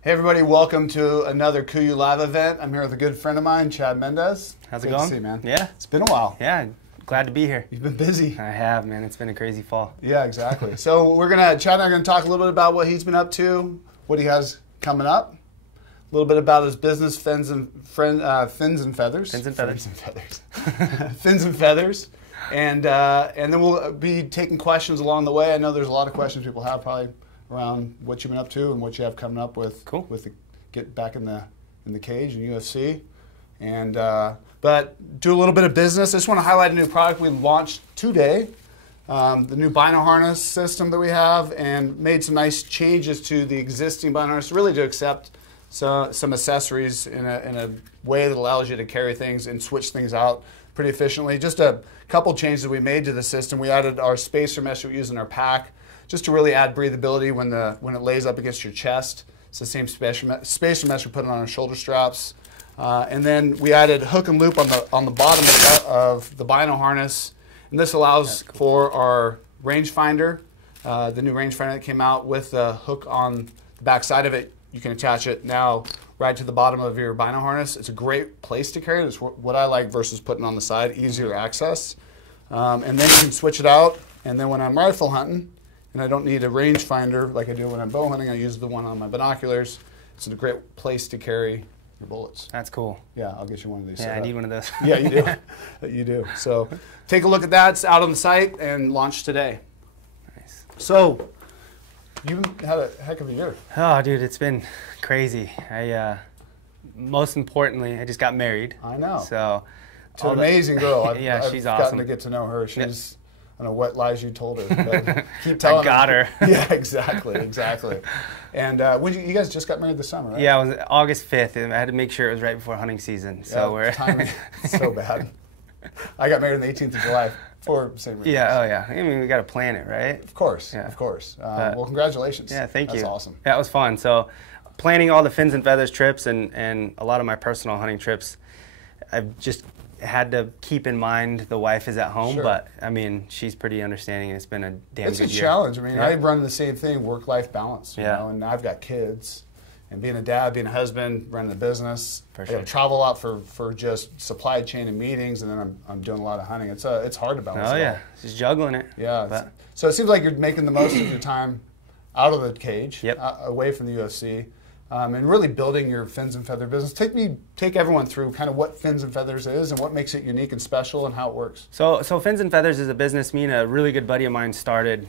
Hey everybody, welcome to another Kuyou live event. I'm here with a good friend of mine, Chad Mendes. How's it going? Good to see you, man. Yeah. It's been a while. Yeah, glad to be here. You've been busy. I have, man. It's been a crazy fall. Yeah, exactly. So Chad and I are gonna talk a little bit about what he's been up to, what he has coming up, a little bit about his business, Finz and Featherz. Finz and Featherz. Finz and Featherz. And then we'll be taking questions along the way. I know there's a lot of questions people have probably around what you've been up to and what you have coming up with. Cool. With the get back in the cage in UFC. And but do a little bit of business. I just want to highlight a new product we launched today. The new bino harness system that we have, and made some nice changes to the existing bino harness, really to accept some accessories in a way that allows you to carry things and switch things out pretty efficiently. Just a couple changes that we made to the system. We added our spacer mesh that we use in our pack, just to really add breathability when it lays up against your chest. It's the same spacer mesh we put on our shoulder straps. And then we added hook and loop on the bottom of the bino harness. And this allows for our rangefinder, the new rangefinder that came out with the hook on the back side of it. You can attach it now right to the bottom of your bino harness. It's a great place to carry it. It's what I like versus putting it on the side, easier access. And then you can switch it out. And then when I'm rifle hunting, and I don't need a rangefinder like I do when I'm bow hunting, I use the one on my binoculars. It's a great place to carry your bullets. That's cool. Yeah, I'll get you one of these. Yeah, I need one of those. Yeah, you do. You do. So take a look at that. It's out on the site and launched today. Nice. So you had a heck of a year. Oh, dude, it's been crazy. Most importantly, I just got married. I know. So to an amazing girl. I've she's gotten awesome. to get to know her. She's, I don't know what lies you told her. But keep telling I got her. Yeah, exactly. And when you guys just got married this summer, right? Yeah, it was August 5th, and I had to make sure it was right before hunting season. So we're timing so bad. I got married on the 18th of July for the same reason. Yeah, oh yeah. I mean, we got to plan it, right? Of course, yeah. Of course. Well, congratulations. Yeah, thank you. That's awesome. Yeah, it was fun. So planning all the Finz and Featherz trips and a lot of my personal hunting trips, I've just had to keep in mind the wife is at home, Sure. But I mean, she's pretty understanding, and it's been a damn good year. It's a challenge. I mean, yeah. I run the same thing, work-life balance, you yeah. know, and I've got kids. And being a dad, being a husband, running a business, For I sure. got to travel a lot for just supply chain and meetings, and then I'm doing a lot of hunting. It's hard to balance. Oh it yeah, all. just juggling it. Yeah. So it seems like you're making the most of your time out of the cage, yep. Away from the UFC, and really building your Finz and Feather business. Take everyone through kind of what Finz and Featherz is and what makes it unique and special and how it works. So Finz and Featherz is a business me and a really good buddy of mine started.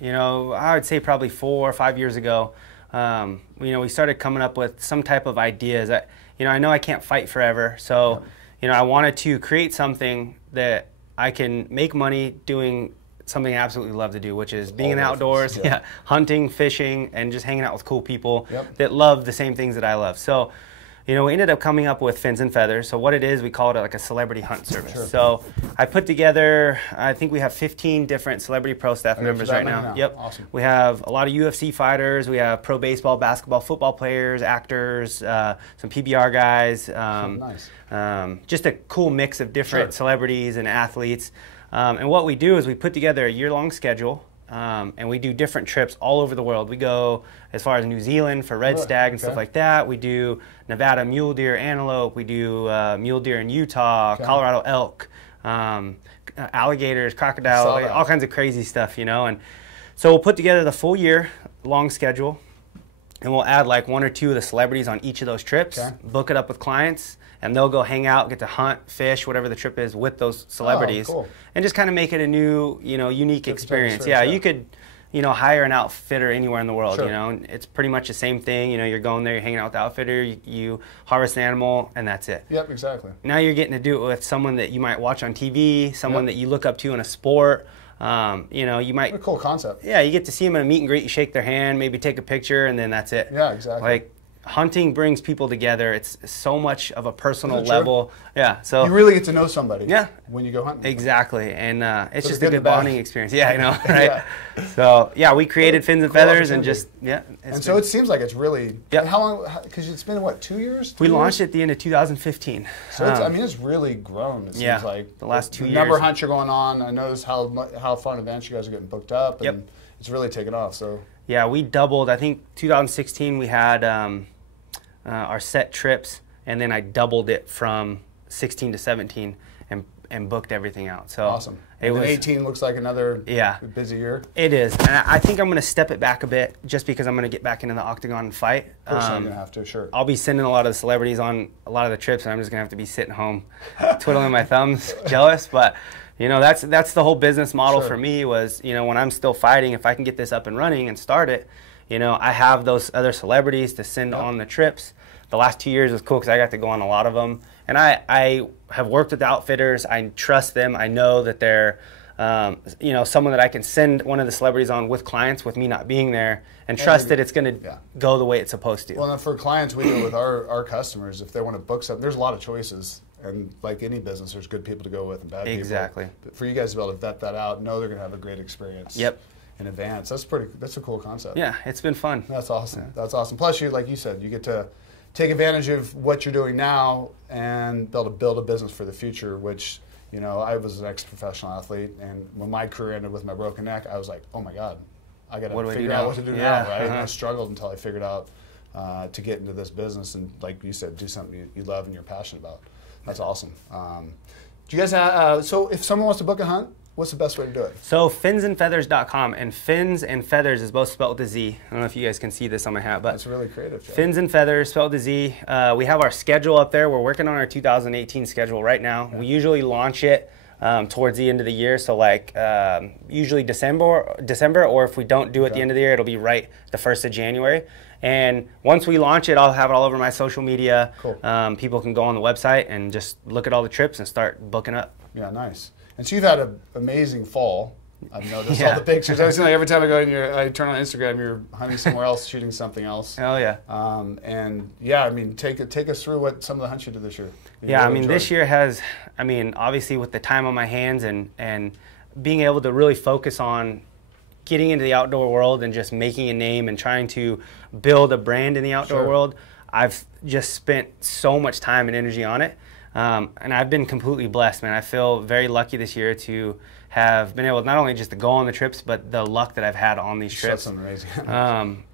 You know, I would say probably 4 or 5 years ago. You know, we started coming up with some type of ideas. I know I can't fight forever, so yeah. You know, I wanted to create something that I can make money doing something I absolutely love to do, which is being in the outdoors, hunting, fishing, and just hanging out with cool people that love the same things that I love. So, you know, we ended up coming up with Finz and Featherz. So what it is, we call it like a celebrity hunt service. Sure. So I put together, I think we have 15 different celebrity pro staff members right now. Yep. Awesome. We have a lot of UFC fighters. We have pro baseball, basketball, football players, actors, some PBR guys. Nice. Just a cool mix of different celebrities and athletes. And what we do is we put together a year-long schedule. And we do different trips all over the world. We go as far as New Zealand for red stag and stuff like that. We do Nevada mule deer, antelope. We do mule deer in Utah, Colorado elk, alligators, crocodile, all kinds of crazy stuff, you know. And so we'll put together the full year-long schedule, and we'll add like 1 or 2 of the celebrities on each of those trips, book it up with clients, and they'll go hang out, get to hunt, fish, whatever the trip is with those celebrities. Cool. And just kind of make it a new, you know, unique experience. Yeah, you could, you know, hire an outfitter anywhere in the world, you know, and it's pretty much the same thing. You know, you're going there, you're hanging out with the outfitter, you harvest an animal, and that's it. Yep, exactly. Now you're getting to do it with someone that you might watch on TV, someone that you look up to in a sport. You know, you might... What a cool concept. Yeah, you get to see them at a meet and greet, you shake their hand, maybe take a picture, and then that's it. Yeah, exactly. Like, hunting brings people together. It's so much of a personal level. Yeah, so you really get to know somebody. Yeah, when you go hunting. Exactly, and it's just a good good and bad. bonding experience. Yeah, I know, right? So yeah, we created Finz and Featherz, and just and so it seems like it's really. Yep. How long? Because it's been what, 2 years? We launched at the end of 2015. So it's, I mean, it's really grown. It seems like the last 2 years. The number of hunts you're going on. I notice how far in advance you guys are getting booked up. And it's really taken off. So yeah, we doubled. I think 2016 we had our set trips, and then I doubled it from 16 to 17 and booked everything out. So awesome. And 18 looks like another busy year. It is, and I think I'm going to step it back a bit just because I'm going to get back into the octagon and fight. Of course, I'm going to have to, sure. I'll be sending a lot of the celebrities on a lot of the trips, and I'm just going to have to be sitting home twiddling my thumbs, jealous. But you know, that's the whole business model for me was, you know, when I'm still fighting, if I can get this up and running and start it, you know, I have those other celebrities to send on the trips. The last 2 years was cool because I got to go on a lot of them. And I have worked with outfitters. I trust them. I know that they're, you know, someone that I can send one of the celebrities on with clients with me not being there and trust that it's going to go the way it's supposed to. Well, and for clients, we do it with our customers. If they want to book something, there's a lot of choices. And like any business, there's good people to go with and bad exactly. people. But for you guys to be able to vet that out, know they're going to have a great experience. In advance. That's a cool concept. Yeah, it's been fun. That's awesome. That's awesome. Plus, you, like you said, you get to take advantage of what you're doing now and be able to build a business for the future, which, you know, I was an ex-professional athlete, and when my career ended with my broken neck, I was like, oh my God, I got to figure out what to do now, right? And I struggled until I figured out to get into this business and, like you said, do something you love and you're passionate about. That's awesome. Do you guys have, so if someone wants to book a hunt, what's the best way to do it? So finsandfeatherz.com, and Finz and Featherz is both spelled with a Z. I don't know if you guys can see this on my hat, but it's really creative. Jeff. Finz and Featherz spelled with a Z. We have our schedule up there. We're working on our 2018 schedule right now. We usually launch it towards the end of the year, so like usually December, or if we don't do it at the end of the year, it'll be right the 1st of January. And once we launch it, I'll have it all over my social media. Cool. People can go on the website and just look at all the trips and start booking up. Yeah, nice. And so you've had an amazing fall. I've noticed all the pictures. I seem like every time I go in I turn on Instagram, you're hunting somewhere else, shooting something else. Oh yeah. And yeah, I mean, take us through what some of the hunts you did this year. Yeah, I mean, this year has, I mean, obviously with the time on my hands and being able to really focus on getting into the outdoor world and just making a name and trying to build a brand in the outdoor world, I've just spent so much time and energy on it. And I've been completely blessed, man. I feel very lucky this year to have been able not only just to go on the trips, but the luck that I've had on these trips. That's amazing.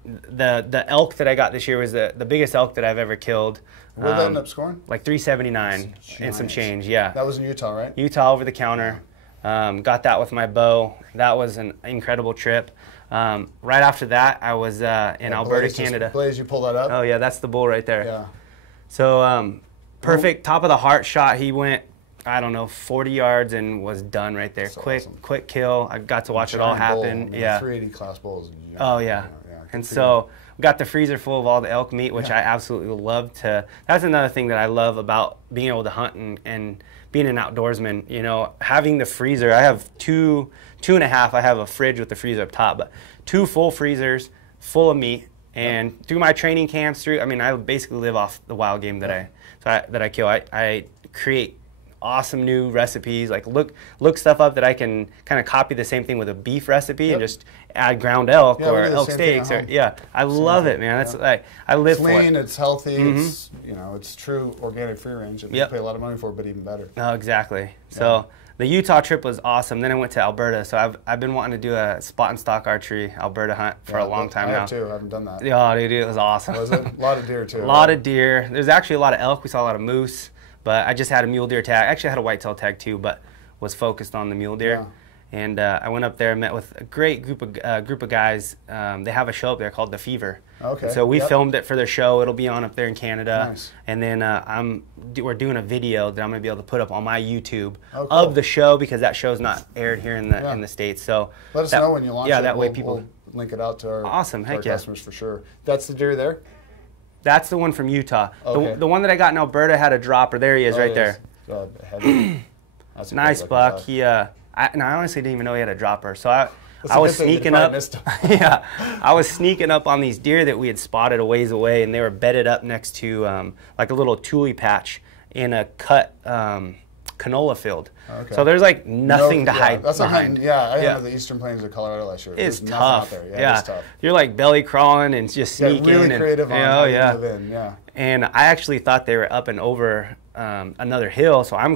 The elk that I got this year was the biggest elk that I've ever killed. What did that end up scoring? Like 379 and some change, yeah. That was in Utah, right? Utah over the counter. Got that with my bow. That was an incredible trip. Right after that, I was in Alberta, Canada. Blaze, you pull that up? Oh, yeah, that's the bull right there. Yeah. So perfect top of the heart shot. He went, I don't know, 40 yards and was done right there. So quick kill. I got to watch it all happen. Bull, 380 class bulls. Oh, yeah. And so we got the freezer full of all the elk meat, which I absolutely love to. That's another thing that I love about being able to hunt and being an outdoorsman. You know, having the freezer. I have two and a half. I have a fridge with the freezer up top, but 2 full freezers full of meat. And through my training camps, I mean, I basically live off the wild game that I kill. I create awesome new recipes, like look stuff up that I can kind of copy the same thing with a beef recipe and just add ground elk or elk steaks. I love it, man. That's like I live for it. It's lean, it's healthy, it's it's true organic free range. You pay a lot of money for it, but even better. Oh, exactly. So the Utah trip was awesome. Then I went to Alberta. So I've been wanting to do a spot and stock archery Alberta hunt for a long time now. I have too. I haven't done that. Oh, dude, it was awesome. Was it? A lot of deer too. A lot of deer. There's actually a lot of elk. We saw a lot of moose. But I just had a mule deer tag. Actually, I had a whitetail tag too, but was focused on the mule deer. Yeah. And I went up there and met with a great group of guys. They have a show up there called The Fever. Okay. And so we filmed it for their show. It'll be on up there in Canada. Nice. And then we're doing a video that I'm going to be able to put up on my YouTube of the show because that show's not aired here in the States. So let us know when you launch it. Yeah, that way people we'll link it out to our customers for sure. That's the deer there? That's the one from Utah. Okay. The one that I got in Alberta had a dropper. There he is, right there. That's nice buck. He, I honestly didn't even know he had a dropper. So I was sneaking up. I was sneaking up on these deer that we had spotted a ways away, and they were bedded up next to like a little tule patch in a cut canola field. Okay. So there's like nothing to hide behind. I went to the Eastern Plains of Colorado last year. It's tough. Out there. It's tough. You're like belly crawling and just sneaking. Really creative on how you live in. And I actually thought they were up and over another hill, so I'm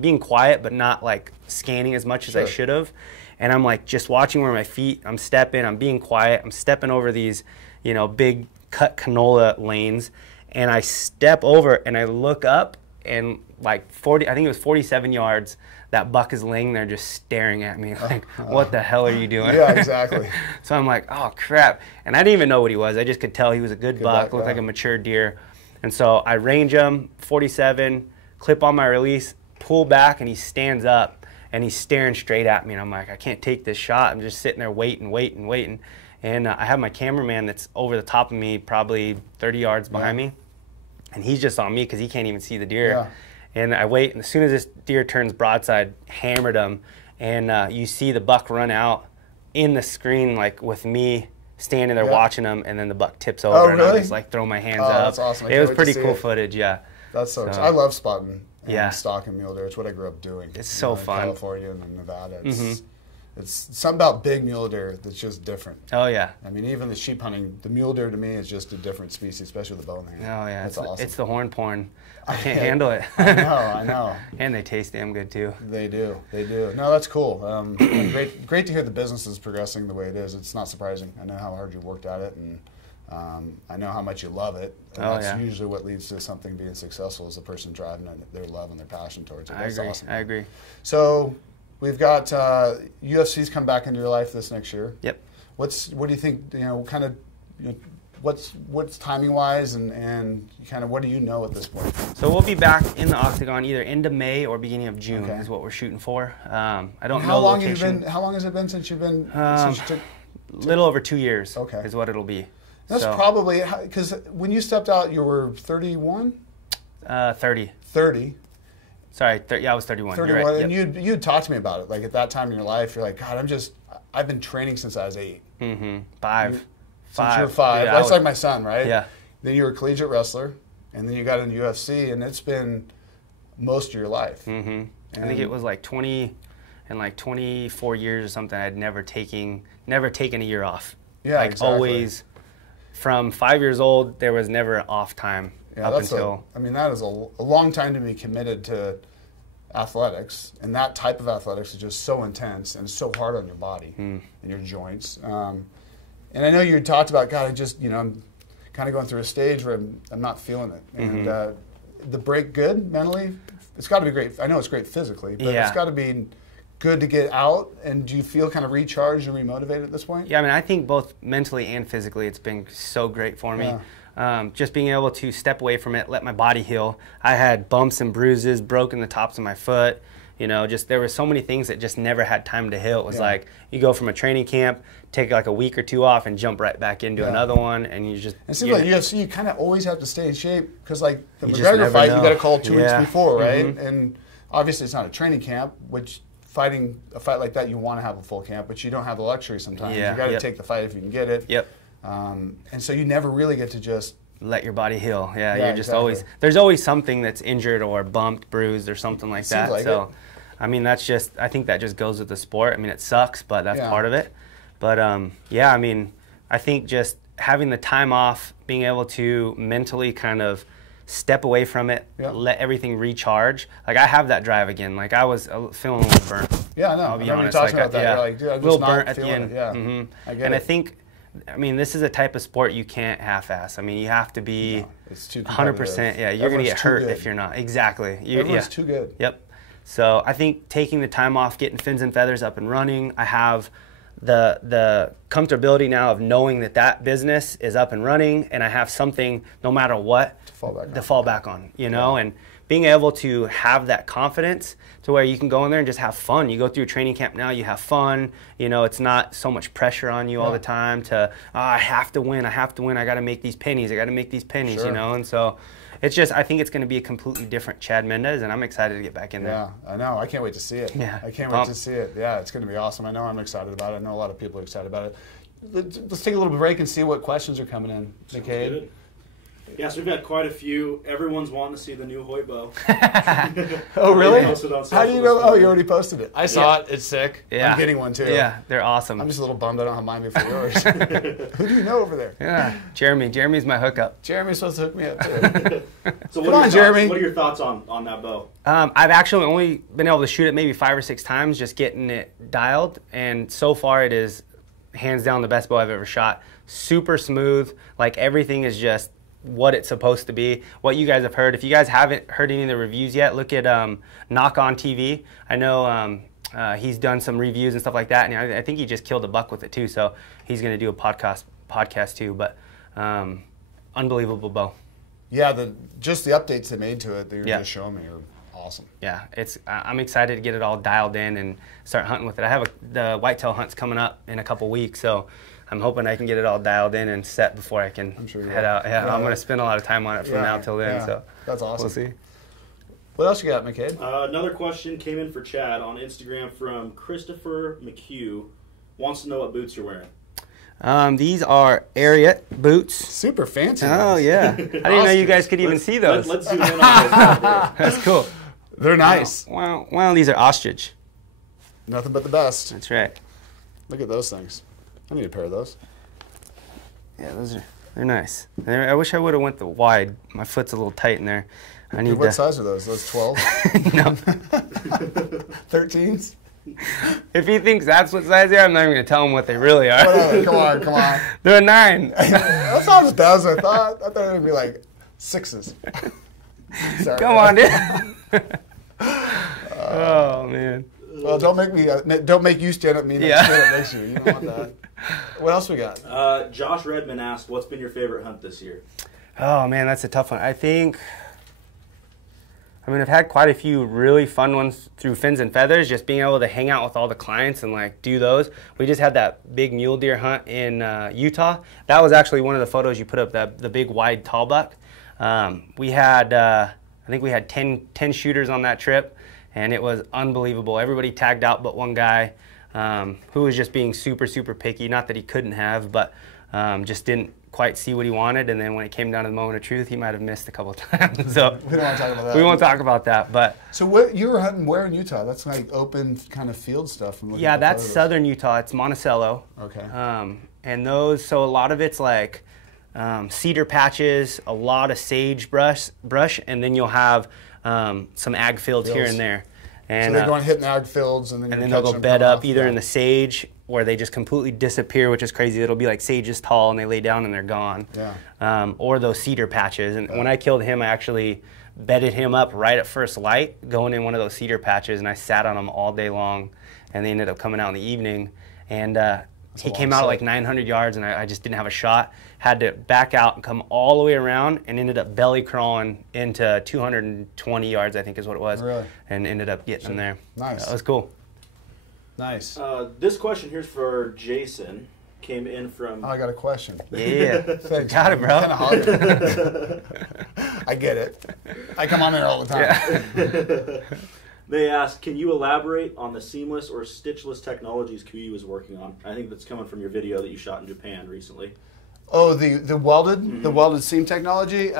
being quiet, but not like scanning as much as I should have. And I'm like just watching where my feet, I'm stepping, I'm being quiet, I'm stepping over these, you know, big cut canola lanes, and I step over and I look up, and like 40, I think it was 47 yards, that buck is laying there just staring at me like, what the hell are you doing? Yeah, exactly. So I'm like, oh crap. And I didn't even know what he was. I just could tell he was a good buck, looked like a mature deer. And so I range him, 47, clip on my release, pull back, and he stands up and he's staring straight at me. And I'm like, I can't take this shot. I'm just sitting there waiting. And I have my cameraman that's over the top of me, probably 30 yards behind me. And he's just on me because he can't even see the deer. Yeah. And I wait, and as soon as this deer turns broadside, hammered him, and you see the buck run out in the screen, like with me standing there watching him, and then the buck tips over, and I just like throw my hands up. That's awesome. It was pretty cool footage, yeah. That's so I love spotting and stalking mule deer. It's what I grew up doing. It's so fun. In California and in Nevada. It's something about big mule deer that's just different. Oh, yeah. I mean, even the sheep hunting, the mule deer to me is just a different species, especially with the bow in the hand. Oh, yeah. That's awesome. It's the horn porn. I can't handle it. I know. And they taste damn good, too. They do. No, that's cool. Great to hear the business is progressing the way it is. It's not surprising. I know how hard you worked at it, and I know how much you love it. And that's usually what leads to something being successful, is the person driving their love and their passion towards it. That's awesome. I agree. So we've got UFC's come back into your life this next year. Yep. What do you think? What's timing wise and kind of what do you know at this point? So we'll be back in the octagon either end of May or beginning of June is what we're shooting for. I don't know. How long has it been since you've been? Since you took little over 2 years. Is what it'll be. That's probably because when you stepped out, you were 31. 30. 30. Sorry, I was 31. 31, right. and you had talked to me about it. Like at that time in your life, you're like, God, I've been training since I was 8. Five. Since you were 5. Dude, that's like my son, right? Yeah. Then you were a collegiate wrestler, and then you got into UFC, and it's been most of your life. I think it was like 20 and like 24 years or something. I'd never taken a year off. Yeah, like always. From 5 years old, there was never off time up until. That is a long time to be committed to athletics, and that type of athletics is just so intense and so hard on your body and your joints. And I know you talked about, God, I'm kind of going through a stage where I'm not feeling it. And the break, good mentally? It's got to be great. I know it's great physically, but it's got to be good to get out. And do you feel kind of recharged and remotivated at this point? Yeah, I think both mentally and physically it's been so great for me. Just being able to step away from it, let my body heal. I had bumps and bruises, broken the tops of my foot. There were so many things that just never had time to heal. It was like you go from a training camp, take like a week or 2 off, and jump right back into another one, and you just. It seems like UFC, you kind of always have to stay in shape because, like the McGregor fight, you got to call 2 weeks before, right? And obviously, it's not a training camp. Which fighting a fight like that, you want to have a full camp, but you don't have the luxury sometimes. You got to take the fight if you can get it. And so you never really get to just. Let your body heal. Yeah, you're just always. There's always something that's injured or bumped, bruised, or something like that. Like so. That's just, I think that just goes with the sport. It sucks, but that's part of it. But I think just having the time off, being able to mentally kind of step away from it, let everything recharge. Like I have that drive again. Like I was feeling a little burnt. Yeah, I know. I'll be honest. Talking about that. You're like, dude, I'm just not at the end. It. Yeah, I get it. I think, this is a type of sport you can't half-ass. You have to be 100%. Yeah, you're going to get hurt if you're not. Exactly. Everyone's too good. Yep. So I think taking the time off, getting Finz and Featherz up and running, I have the comfortability now of knowing that business is up and running, and I have something, no matter what, to fall back on, and being able to have that confidence to where you can go in there and just have fun. You go through a training camp now, you have fun, it's not so much pressure on you all the time to, I have to win, I got to make these pennies, and so it's just, I think it's going to be a completely different Chad Mendes, and I'm excited to get back in there. Yeah, I know. I can't wait to see it. Yeah. I can't wait to see it. Yeah, it's going to be awesome. I know I'm excited about it. I know a lot of people are excited about it. Let's take a little break and see what questions are coming in. McCade. Yeah, so we've got quite a few. Everyone's wanting to see the new Hoyt bow. Oh, really? How do you know? Oh, you already posted it. I saw it. It's sick. Yeah. I'm getting one too. Yeah, they're awesome. I'm just a little bummed I don't have mine before yours. Who do you know over there? Yeah, Jeremy. Jeremy's my hookup. Jeremy's supposed to hook me up too. So Come on, Jeremy. What are your thoughts on that bow? I've actually only been able to shoot it maybe 5 or 6 times, just getting it dialed, and so far it is hands down the best bow I've ever shot. Super smooth. Like everything is just what it's supposed to be, what you guys have heard. If you guys haven't heard any of the reviews yet, look at Knock On TV. I know he's done some reviews and stuff like that, and I think he just killed a buck with it too, so he's going to do a podcast too, but unbelievable bow. Yeah, just the updates they made to it that you're just showing me are awesome. Yeah, I'm excited to get it all dialed in and start hunting with it. I have the whitetail hunt's coming up in a couple weeks, so I'm hoping I can get it all dialed in and set before I can head out. Yeah, I'm going to spend a lot of time on it from now till then. So that's awesome. We'll see. What else you got, McCabe? Another question came in for Chad on Instagram from Christopher McHugh. Wants to know what boots you're wearing. These are Ariat boots. Super fancy. Oh, yeah. I didn't know you guys could even see those. Let's zoom in on those. That's cool. They're nice. Well, these are ostrich. Nothing but the best. That's right. Look at those things. I need a pair of those. Yeah, they're nice. I wish I would have went the wide. My foot's a little tight in there. What size are those? Those 12? No. 13s? If he thinks that's what size they are, I'm not even going to tell him what they really are. Whatever, come on. They're a 9. That's not as bad as I thought. I thought it would be like 6s. Sorry. Come on, dude. Oh, man. Well, don't make you stand up me next year. You don't want that. What else we got? Josh Redman asked, what's been your favorite hunt this year? Oh, man, that's a tough one. I've had quite a few really fun ones through Finz and Featherz, just being able to hang out with all the clients and like do those. We just had that big mule deer hunt in Utah. That was actually one of the photos you put up, the big wide tall buck. We had, I think we had 10 shooters on that trip, and it was unbelievable. Everybody tagged out but one guy who was just being super, super picky. Not that he couldn't have, but just didn't quite see what he wanted, and then when it came down to the moment of truth, he might have missed a couple of times. So we don't want to talk about that. We won't talk about that. But so you were hunting where in Utah? That's like open kind of field stuff. Yeah, that's southern Utah. It's Monticello. Okay. And those, so a lot of it's like cedar patches, a lot of sage brush, and then you'll have some ag fields here and there. And, so they're going hitting ag fields, and then they'll go bed up either in the sage, where they just completely disappear, which is crazy. It'll be like sage is tall, and they lay down and they're gone. Yeah. Or those cedar patches. And when I killed him, I actually bedded him up right at first light, going in one of those cedar patches, and I sat on him all day long, and they ended up coming out in the evening. And he came out at like 900 yards, and I just didn't have a shot. Had to back out and come all the way around, and ended up belly crawling into 220 yards, I think is what it was. Really? And ended up getting him there. Nice. That was cool. Nice. This question here's for Jason. Came in from... Oh, I got a question. Yeah. Thanks. Got it, bro. Kind of hard. I get it. I come on there all the time. Yeah. They asked, can you elaborate on the seamless or stitchless technologies Kuyou is working on? I think that's coming from your video that you shot in Japan recently. Oh, the welded seam technology.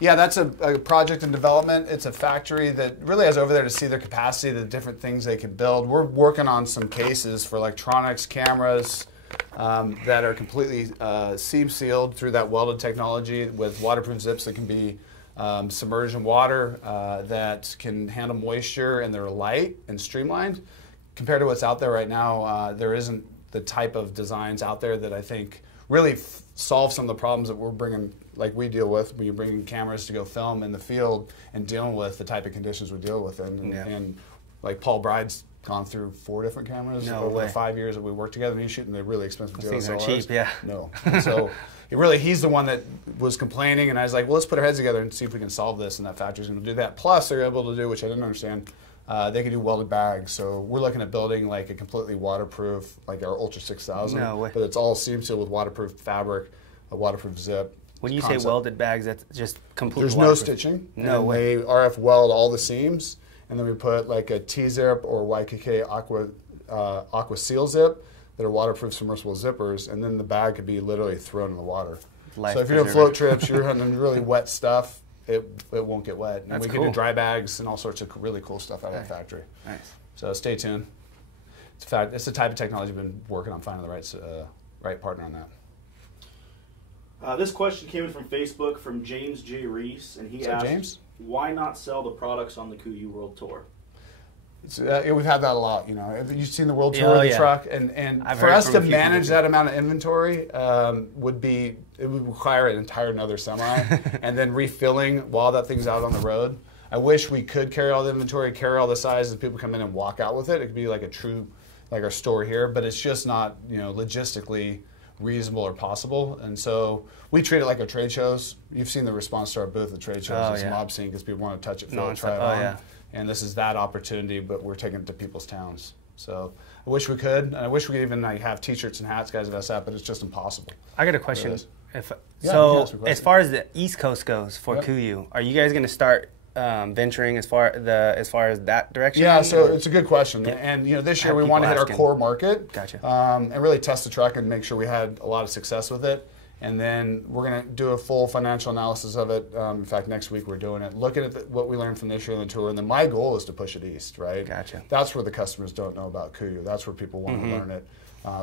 Yeah, that's a project in development. It's a factory that really has over there to see their capacity, the different things they can build. We're working on some cases for electronics, cameras that are completely seam sealed through that welded technology with waterproof zips that can be submerged in water, that can handle moisture, and they're light and streamlined. Compared to what's out there right now, there isn't the type of designs out there that I think really solve some of the problems that we're bringing, like we deal with when you're bringing cameras to go film in the field and dealing with the type of conditions we deal with. And like Paul Bride's gone through 4 different cameras over the 5 years that we worked together, and he's shooting the really expensive DSLRs. Things aren't cheap, yeah. No. So he's the one that was complaining, and I was like, well, let's put our heads together and see if we can solve this, and that factory's going to do that. Plus, they're able to do, which I didn't understand, they can do welded bags. So we're looking at building like a completely waterproof, like our Ultra 6000. No way. But it's all seam sealed with waterproof fabric, a waterproof zip. When you say welded bags, that's just completely There's no stitching. No way. They RF weld all the seams, and then we put like a T-zip or YKK Aqua Seal zip that are waterproof submersible zippers, and then the bag could be literally thrown in the water. life So if you're doing float trips, you're hunting really wet stuff, it won't get wet. And That's we cool. can do dry bags and all sorts of really cool stuff out of the factory. Nice. So stay tuned. It's the type of technology we've been working on finding the right partner on that. This question came in from Facebook from James J. Reese, and he asked, James? why not sell the products on the Kuyou World Tour? We've had that a lot, you know. You've seen the World Tour Oh, of the yeah. truck, and for us to manage that amount of inventory would require an entire another semi, and then refilling while that thing's out on the road. I wish we could carry all the inventory, carry all the sizes, people come in and walk out with it. It could be like a true, like our store here, but it's just not, you know, logistically reasonable or possible. And so we treat it like our trade shows. You've seen the response to our booth at trade shows. It's a mob scene because people want to touch it, feel it, try it on. And this is that opportunity, but we're taking it to people's towns. So I wish we could, and I wish we could even have T-shirts and hats, guys, of us that, but it's just impossible. I got a question. So as far as the East Coast goes for Kuyou, are you guys going to start venturing as far as that direction? Yeah, so it's a good question, and you know, this year we want to hit our core market, and really test the truck and make sure we had a lot of success with it. And then we're going to do a full financial analysis of it. In fact, next week we're doing it, looking at what we learned from this year on the tour. And then my goal is to push it east, right? Gotcha. That's where the customers don't know about Kuyou. That's where people want to learn it,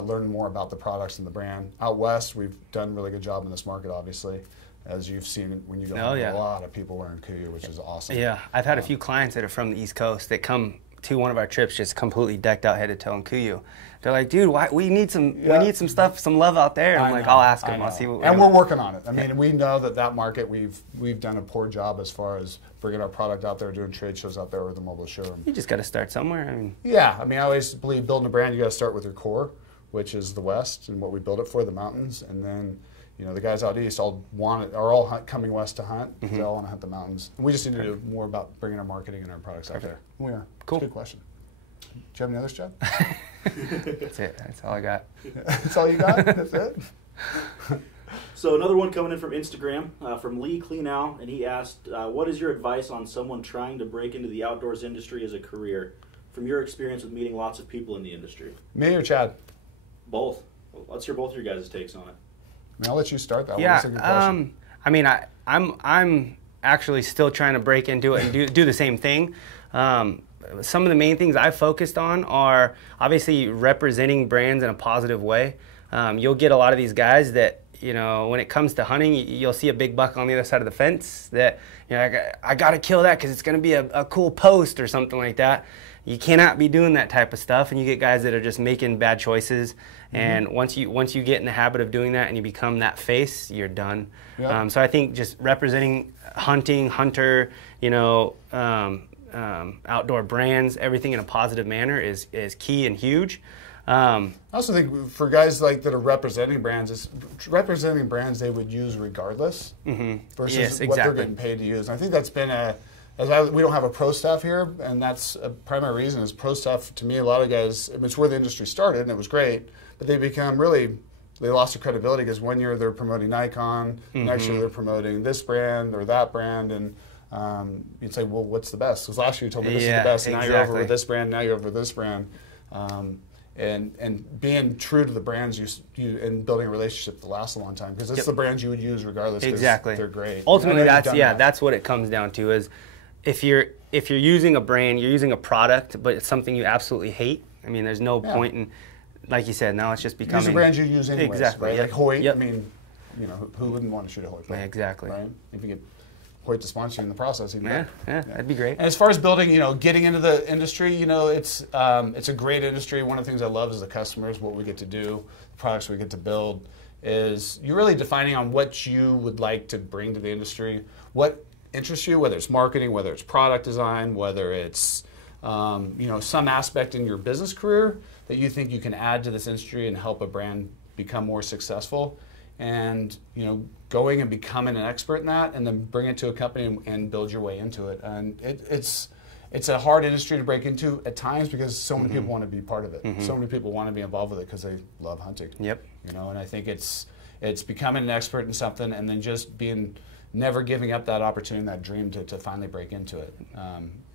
learn more about the products and the brand. Out west, we've done a really good job in this market, obviously. As you've seen when you go, a lot of people wearing Kuyou, which is awesome. Yeah, I've had a few clients that are from the East Coast that come to one of our trips just completely decked out head to toe in Kuyou. They're like, dude, we need some stuff, some love out there. And I'm like, I'll ask them. I'll see what. And we're working on it. I mean, we know that market we've done a poor job as far as bringing our product out there, doing trade shows out there with the mobile showroom. You just got to start somewhere. I mean. Yeah, I mean, I always believe building a brand, you got to start with your core, which is the West and what we build it for, the mountains, and then. You know, the guys out east are all coming west to hunt. They all want to hunt the mountains. We just need to do more about bringing our marketing and our products out there. We are. Cool. Good question. Do you have any others, Chad? That's it. That's all I got. That's all you got? That's it? So another one coming in from Instagram, from Lee Cleanow, and he asked, what is your advice on someone trying to break into the outdoors industry as a career, from your experience with meeting lots of people in the industry? Me or Chad? Both. Let's hear both your guys' takes on it. I mean, I'll let you start that one. Yeah, That's a good question. I mean, I'm actually still trying to break into it and do the same thing. Some of the main things I've focused on are obviously representing brands in a positive way. You'll get a lot of these guys that, you know, when it comes to hunting, you'll see a big buck on the other side of the fence that, you know, I got to kill that because it's going to be a cool post or something like that. You cannot be doing that type of stuff, and you get guys that are just making bad choices. And once you get in the habit of doing that and you become that face, you're done. Yep. So I think just representing hunter, you know, outdoor brands, everything in a positive manner is key and huge. I also think for guys like that are representing brands, it's representing brands they would use regardless versus what they're getting paid to use. And I think that's been we don't have a pro staff here, and that's a primary reason is pro staff, to me, a lot of guys, it's where the industry started, and it was great, but they lost their credibility because one year they're promoting Nikon, next year they're promoting this brand or that brand, and you'd say, well, what's the best? Because last year you told me this is the best, and now you're over with this brand, now you're over this brand. And being true to the brands you and building a relationship that lasts a long time, because it's the brands you would use regardless. Exactly, they're great. Ultimately, that's what it comes down to. Is if you're using a brand, you're using a product, but it's something you absolutely hate. I mean, there's no point in, like you said, now it's just becoming. Use the brands you use anyways, exactly. Right? Like Hoyt. I mean, you know, who wouldn't want to shoot a Hoyt? Exactly. Right? If you get Hoyt to sponsor you in the process, even better. Yeah, that'd be great. And as far as building, you know, getting into the industry, you know, it's a great industry. One of the things I love is the customers, what we get to do, the products we get to build. Is you're really defining on what you would like to bring to the industry, what interests you, whether it's marketing, whether it's product design, whether it's you know, some aspect in your business career that you think you can add to this industry and help a brand become more successful. And you know, going and becoming an expert in that, and then bring it to a company and build your way into it. And it's a hard industry to break into at times because so many people want to be part of it. So many people want to be involved with it because they love hunting. Yep. You know, and I think it's becoming an expert in something, and then just never giving up that opportunity, that dream to finally break into it,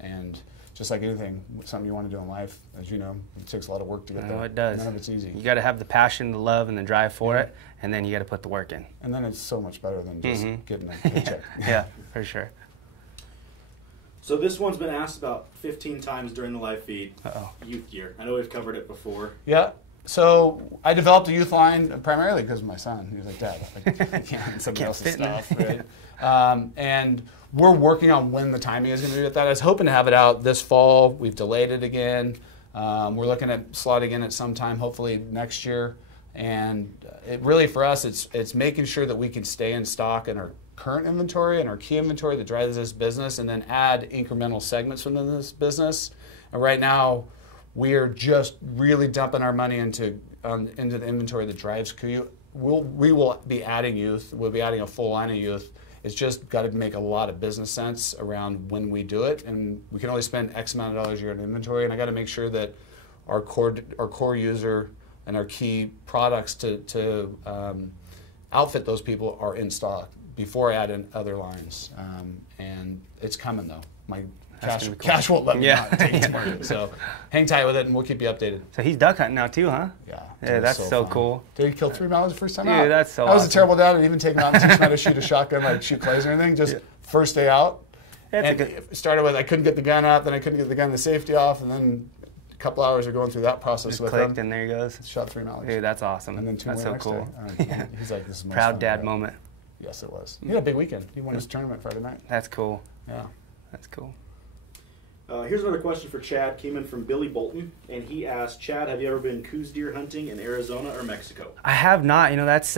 and just like anything, something you want to do in life, as you know, it takes a lot of work to get there. Oh, it does. None of it's easy. You got to have the passion, the love, and the drive for it, and then you got to put the work in. And then it's so much better than just getting a paycheck. Yeah, for sure. So this one's been asked about 15 times during the live feed. Youth gear. I know we've covered it before. Yeah. So I developed a youth line primarily because of my son. He was like, Dad, I can't somebody else's stuff. Right? And we're working on when the timing is going to be with that. I was hoping to have it out this fall. We've delayed it again. We're looking at slotting in at some time, hopefully next year. And it really, for us, it's making sure that we can stay in stock in our current inventory and our key inventory that drives this business, and then add incremental segments within this business. And right now, we are just really dumping our money into the inventory that drives Kuyou. We will be adding youth. We'll be adding a full line of youth. It's just got to make a lot of business sense around when we do it, and we can only spend X amount of dollars a year on inventory. And I got to make sure that our core user and our key products to outfit those people are in stock before I add in other lines. And it's coming though. My cash won't let me not take it to market. So hang tight with it, and we'll keep you updated. So he's duck hunting now too, huh? Yeah. Yeah, that's so cool. Did he kill 3 mallards the first time Dude, out? that's so I was awesome. a terrible dad. I didn't even take him out and teach him how to shoot a shotgun, like shoot clays or anything. Just first day out. And it started with I couldn't get the gun up, then I couldn't get the gun, the safety off, and then a couple hours of going through that process Just with clicked, him. and there he goes. Shot 3 mallards. Dude, that's awesome. And then 2 that's more so next cool. day. He's like, this is the most Proud fun dad ever. moment. Yes, it was. He had a big weekend. He won his tournament Friday night. That's cool. Yeah. That's cool. Here's another question for Chad. Came in from Billy Bolton, and he asked, Chad, have you ever been Coues deer hunting in Arizona or Mexico? I have not. You know, that's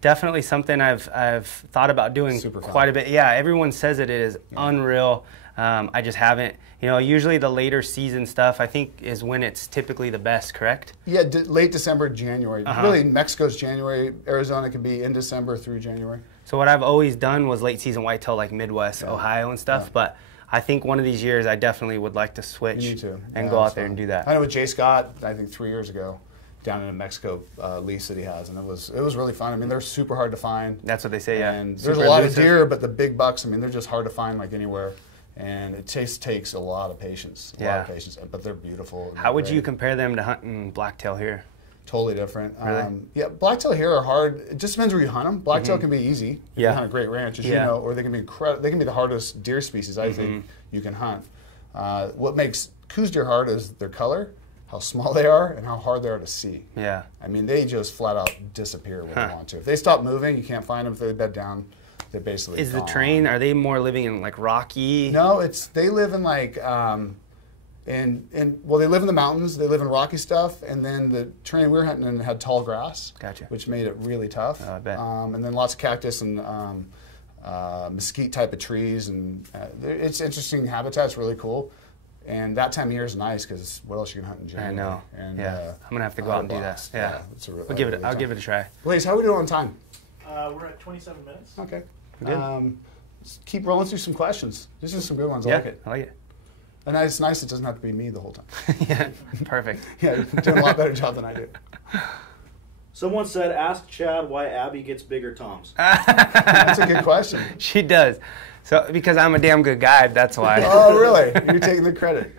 definitely something I've thought about doing quite a bit. Yeah, everyone says it is unreal. I just haven't. You know, usually the later season stuff, I think, is when it's typically the best, correct? Yeah, late December, January. Really, Mexico's January. Arizona can be in December through January. So what I've always done was late season whitetail, like Midwest, Ohio and stuff. But I think one of these years I definitely would like to switch and go out there and do that. I know with Jay Scott, I think 3 years ago, down in a Mexico lease that he has, and it was really fun. I mean, they're super hard to find. That's what they say, yeah. And there's a lot of deer, but the big bucks, I mean, they're just hard to find like anywhere. And it takes a lot of patience, but they're beautiful. How would you compare them to hunting blacktail here? Totally different. Really? Yeah, blacktail here are hard. It just depends where you hunt them. Blacktail can be easy if you hunt a great ranch, as you know, or they can be the hardest deer species I think you can hunt. What makes Coues deer hard is their color, how small they are, and how hard they are to see. Yeah. I mean, they just flat out disappear when they want to. If they stop moving, you can't find them. If they bed down, they're basically Is gone. the terrain, are they more living in like rocky? No, they live in like well, they live in the mountains, they live in rocky stuff, and then the terrain we were hunting in had tall grass, which made it really tough. I bet. And then lots of cactus and mesquite type of trees, and it's interesting habitat. It's really cool. And that time of year is nice because what else you can hunt in January? I know. And, I'm gonna have to go out and do that. Yeah, I'll give it a try. Blaze, how are we doing on time? We're at 27 minutes. Okay. Good. Keep rolling through some questions. These are some good ones. I like it. I like it. And it's nice it doesn't have to be me the whole time. Yeah, perfect. Yeah, you're doing a lot better job than I do. Someone said, ask Chad why Abby gets bigger toms. That's a good question. She does. So because I'm a damn good guide, that's why. Oh, really? You're taking the credit.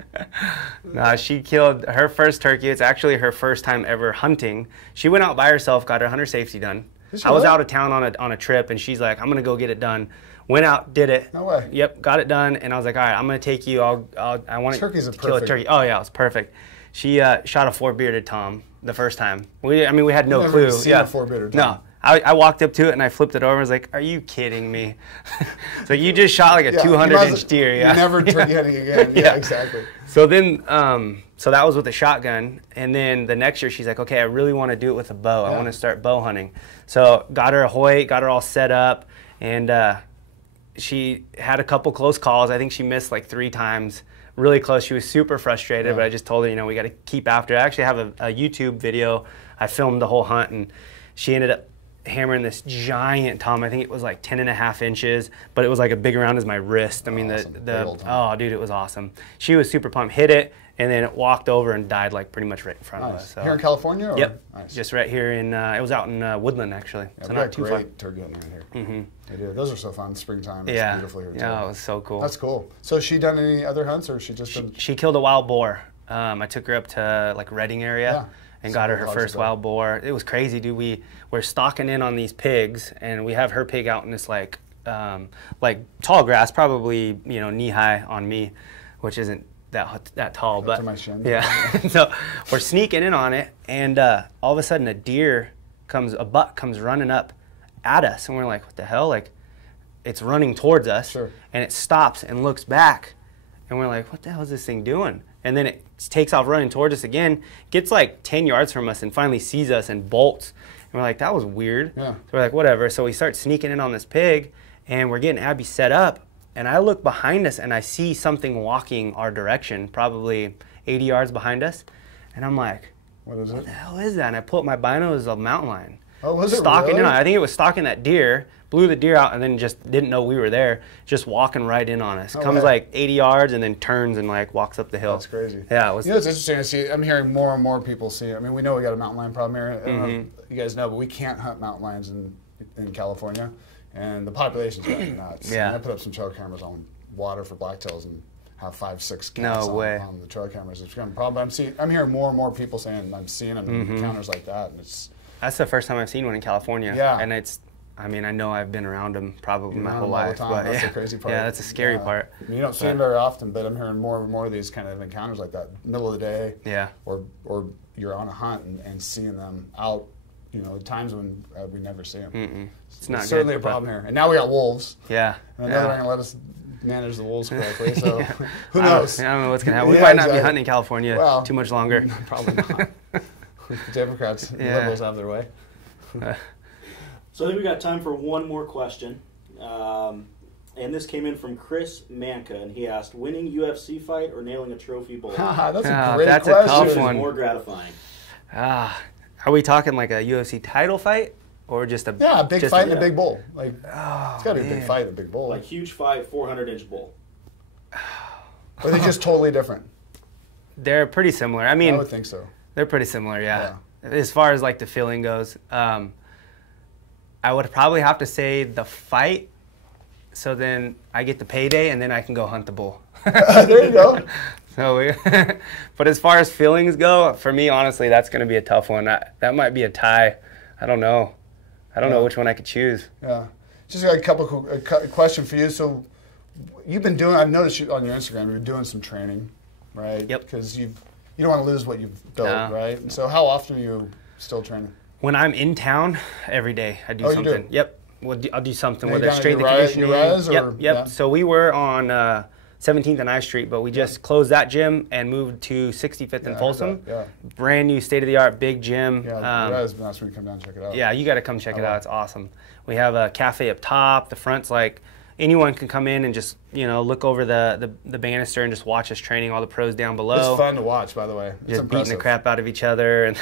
No, she killed her first turkey. It's actually her first time ever hunting. She went out by herself, got her hunter safety done. I was out of town on a trip, and she's like, I'm going to go get it done. Went out, did it. No way. Yep, got it done, and I was like, all right, I'm going to take you. I want to kill a turkey. Oh, yeah, it was perfect. She shot a 4-bearded tom the first time. We had no clue. Seen a 4-bearded tom. No. I walked up to it and I flipped it over and was like, are you kidding me? So you just shot like a 200-inch deer. You're never turkey hunting again. Yeah, exactly. So then, so that was with the shotgun. And then the next year she's like, okay, I really want to do it with a bow. I want to start bow hunting. So got her a Hoyt, got her all set up. And she had a couple close calls. I think she missed like 3 times. Really close. She was super frustrated, but I just told her, we got to keep after it. I actually have a YouTube video. I filmed the whole hunt, and she ended up hammering this giant tom. I think it was like 10.5 inches, but it was like as big around as my wrist. I mean, oh, dude, it was awesome. She was super pumped. Hit it, and then it walked over and died like pretty much right in front of us. So. Here in California? Or? Yep. Nice. Just right here in, it was out in Woodland actually. Yeah, so not too far. great turkey hunting right here. They do. Those are so fun. Springtime. It's beautiful here too. Yeah, it was so cool. That's cool. So has she done any other hunts, or she just done... She killed a wild boar. I took her up to like Redding area and got her first wild boar. It was crazy, dude. We're stalking in on these pigs, and we have her pig out in this like tall grass, probably knee high on me, which isn't that tall, but my shin. Yeah. So we're sneaking in on it, and all of a sudden a buck comes running up at us, and we're like, what the hell? Like, it's running towards us, and it stops and looks back, and we're like, what the hell is this thing doing? And then it takes off running towards us again, gets like 10 yards from us, and finally sees us and bolts. And we're like, that was weird. Yeah. So we're like, whatever. So we start sneaking in on this pig, and we're getting Abby set up. And I look behind us, and I see something walking our direction, probably 80 yards behind us. And I'm like, what is it? What the hell is that? And I pull up my bino, it was a mountain lion. Oh, was it stalking really? in on it. I think it was stalking that deer, blew the deer out, and then just didn't know we were there, just walking right in on us. Comes like 80 yards and then turns and like walks up the hill. That's crazy. Yeah, it was. It's interesting to see. I'm hearing more and more people see. I mean, we know we got a mountain lion problem here. I don't know if you guys know, but we can't hunt mountain lions in California, and the population's gotten nuts. Yeah. And I put up some trail cameras on water for blacktails and have 5-6 cats on the trail cameras. It's become a problem. I'm hearing more and more people saying I'm seeing them in encounters like that, and it's. That's the first time I've seen one in California. Yeah. And I know I've been around them probably my whole life. But that's the crazy part. Yeah, that's the scary part. I mean, you don't see them very often, but I'm hearing more and more of these kind of encounters like that, middle of the day. Yeah. Or you're on a hunt and seeing them out, times when we never see them. It's not certainly a problem here. And now we got wolves. Yeah. And I know they're not going to let us manage the wolves correctly, so who knows? I don't know what's going to happen. We might not be hunting in California too much longer. Probably not. The Democrats, the liberals have their way. So I think we got time for one more question. And this came in from Chris Manka, and he asked, winning UFC fight or nailing a trophy bull? That's a great question. A tough one. More gratifying. Are we talking like a UFC title fight? Or just a big fight and a big bull. Like it's got to be a big fight and a big bull. Like huge fight, 400-inch bull. Are they just totally different? They're pretty similar. I mean, I would think so. They're pretty similar, yeah. As far as like the feeling goes, I would probably have to say the fight. So then I get the payday, and then I can go hunt the bull. There you go. So, but as far as feelings go, for me, honestly, that's going to be a tough one. That might be a tie. I don't know. I don't know which one I could choose. Yeah. Just got a question for you. So you've been doing, I've noticed you on your Instagram, you're doing some training, right? Yep. Because you don't want to lose what you've built, right? And so how often are you still training? When I'm in town, every day I do something. You do? Yep. I'll do something, Are whether you it's down strength at and conditioning. Yep. Yeah. So we were on 17th and I Street, but we just closed that gym and moved to 65th and Folsom. Brand new state-of-the-art big gym. Yeah, that's when you come down and check it out. Yeah, you got to come check it out. It's awesome. We have a cafe up top. The front's like anyone can come in and just look over the banister and just watch us training. All the pros down below. It's fun to watch, by the way. It's just impressive. beating the crap out of each other, and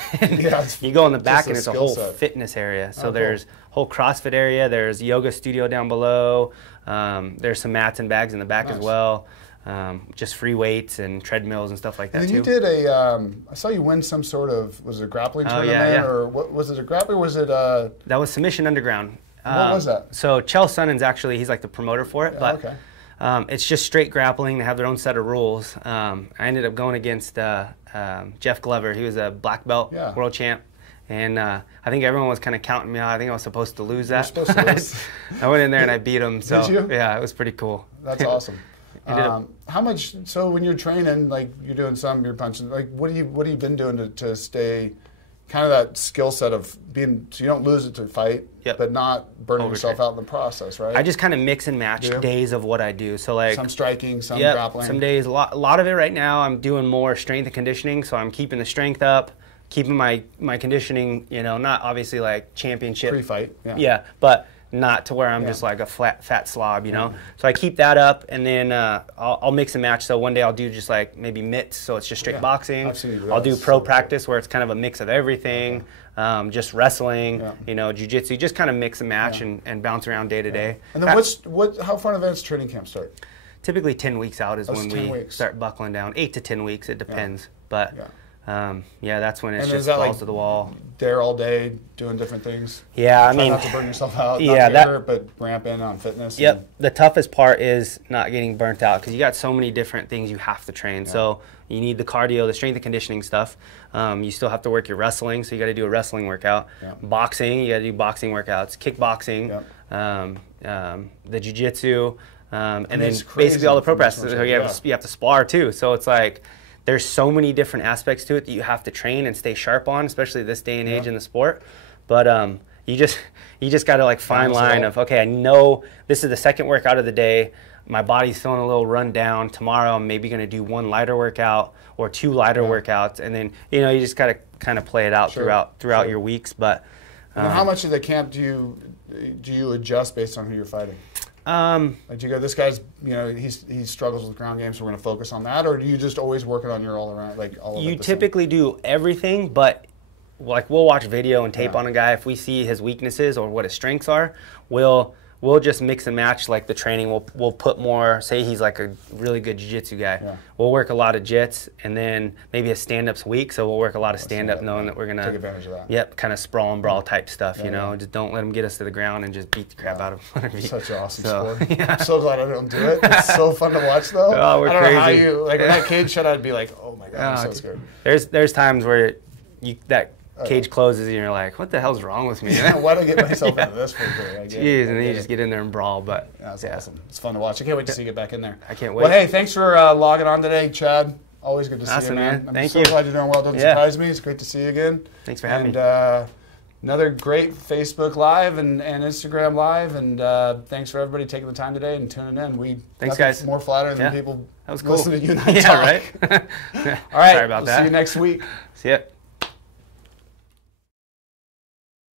you go in the back and it's a whole fitness area. So there's whole CrossFit area. There's yoga studio down below. There's some mats and bags in the back as well. Just free weights and treadmills and stuff like that. And then too. You did I saw you win some sort of, was it a grappling tournament or what was it? A grappling? Or was it? That was Submission Underground. What was that? So Chael Sonnen's actually, he's like the promoter for it, but it's just straight grappling. They have their own set of rules. I ended up going against Jeff Glover. He was a black belt world champ. And I think everyone was kind of counting me out. I think I was supposed to lose that. You're supposed to lose. I went in there and I beat him. So did you? Yeah, it was pretty cool. That's awesome. How much? So when you're training, like you're doing some, you're punching. Like what have you been doing to stay kind of that skill set of being, so you don't lose it to fight, but not burning yourself out in the process, right? I just kind of mix and match days of what I do. So like some striking, some grappling. Some days, a lot of it right now. I'm doing more strength and conditioning, so I'm keeping the strength up, keeping my conditioning. Not obviously like championship pre-fight. But not to where I'm just like a fat slob, So I keep that up, and then I'll mix and match. So one day I'll do just like maybe mitts, so it's just straight boxing. I'll do pro practice where it's kind of a mix of everything, just wrestling, jiu-jitsu, just kind of mix and match and bounce around day to day. And then how far in advance training camp start? Typically 10 weeks out is when 10 we weeks. start buckling down. 8 to 10 weeks, it depends. But yeah, that's when it's And just is that balls like to the wall. there all day doing different things? Yeah, I Try mean, not to burn yourself out. yeah, not to get that- hurt, but ramp in on fitness. Yep. The toughest part is not getting burnt out because you got so many different things you have to train. So you need the cardio, the strength and conditioning stuff. You still have to work your wrestling, so you got to do a wrestling workout. Boxing, you got to do boxing workouts. Kickboxing, the jiu-jitsu, and then it's crazy basically all the pro for this press. much, You have to spar too. So it's like there's so many different aspects to it that you have to train and stay sharp on, especially this day and age in the sport. But you just got to like fine line of, okay, I know this is the second workout of the day. My body's feeling a little run down. Tomorrow I'm maybe going to do one lighter workout or two lighter workouts, and then you just got to kind of play it out throughout your weeks. But and how much of the camp do you adjust based on who you're fighting? Like, do you go, this guy's, he struggles with ground game, so we're going to focus on that, or do you just always work it on your all around, like all of it? You typically do everything, but like we'll watch video and tape on a guy. If we see his weaknesses or what his strengths are, we'll just mix and match like the training. We'll put more, say he's like a really good jiu-jitsu guy. We'll work a lot of jits, and then maybe his stand-up's weak, so we'll work a lot of stand-up knowing that we're going to take advantage of that. Yep, kind of sprawl and brawl type stuff, Just don't let him get us to the ground and just beat the crap out of him. Such an awesome sport. I'm so glad I don't do it. It's so fun to watch, though. Oh, we're I don't crazy. know how you, like, when that cage shut, I'd be like, oh my God, I'm so scared. There's times where that cage closes and you're like, what the hell's wrong with me? Why did I get myself into this for? Jeez, and then you just get in there and brawl. But that's awesome. It's fun to watch. I can't wait to see you get back in there. I can't wait. Well, hey, thanks for logging on today, Chad. Always good to see you, man. I'm so glad you're doing well. Don't surprise me. It's great to see you again. Thanks for having me. And another great Facebook Live and Instagram Live. And thanks for everybody taking the time today and tuning in. Thanks, guys. More flattering than people that was cool. listening to you and I talk. Right? All right. Sorry about that. See you next week. See ya.